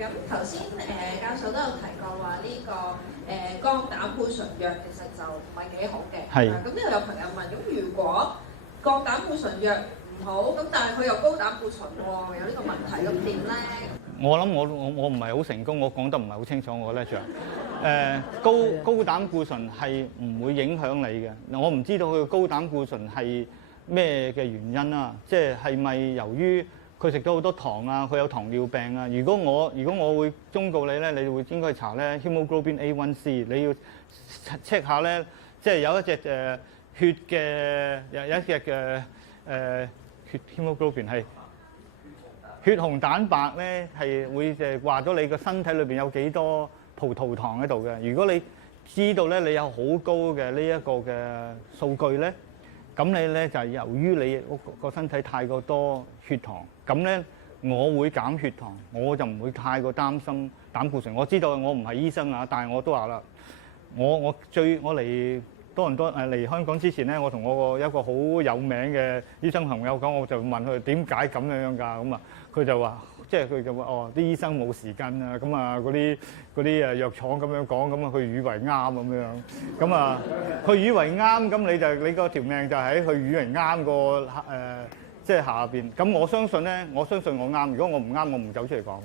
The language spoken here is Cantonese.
咁頭先教授都有提過話呢個降膽固醇藥其實就唔係幾好嘅。係。咁呢度有朋友問，咁如果降膽固醇藥唔好，咁但係佢又高膽固醇喎，有呢個問題，咁點咧？我諗我唔係好成功，我講得唔係好清楚我咧就高膽固醇係唔會影響你嘅。我唔知道佢高膽固醇係咩嘅原因啦，即係咪由於佢食咗好多糖啊，佢有糖尿病啊？如果我會忠告你咧，你會應該查咧 hemoglobin A1C， 你要 check 下咧，即係有一隻血嘅有一隻嘅血 hemoglobin 係血紅蛋白咧，係會話咗你個身體裏邊有幾多葡萄糖喺度嘅。如果你知道咧，你有好高嘅呢一個嘅數據咧，咁你咧就係由於你個身體太過多血糖，咁咧我會減血糖，我就唔會太過擔心膽固醇。我知道我唔係醫生啊，但係我都話啦，我嚟多倫多嚟香港之前咧，我同我一個好有名嘅醫生朋友講，我就問佢點解咁樣㗎？咁啊，佢就話，即係佢就話哦，啲醫生冇時間啊，咁啊嗰啲藥廠咁樣講，咁啊佢以為啱咁樣，咁啊佢以為啱，咁你個條命就喺佢以為啱個即係下邊。咁我相信咧，我相信我啱。如果我唔啱，我唔走出嚟講嘅。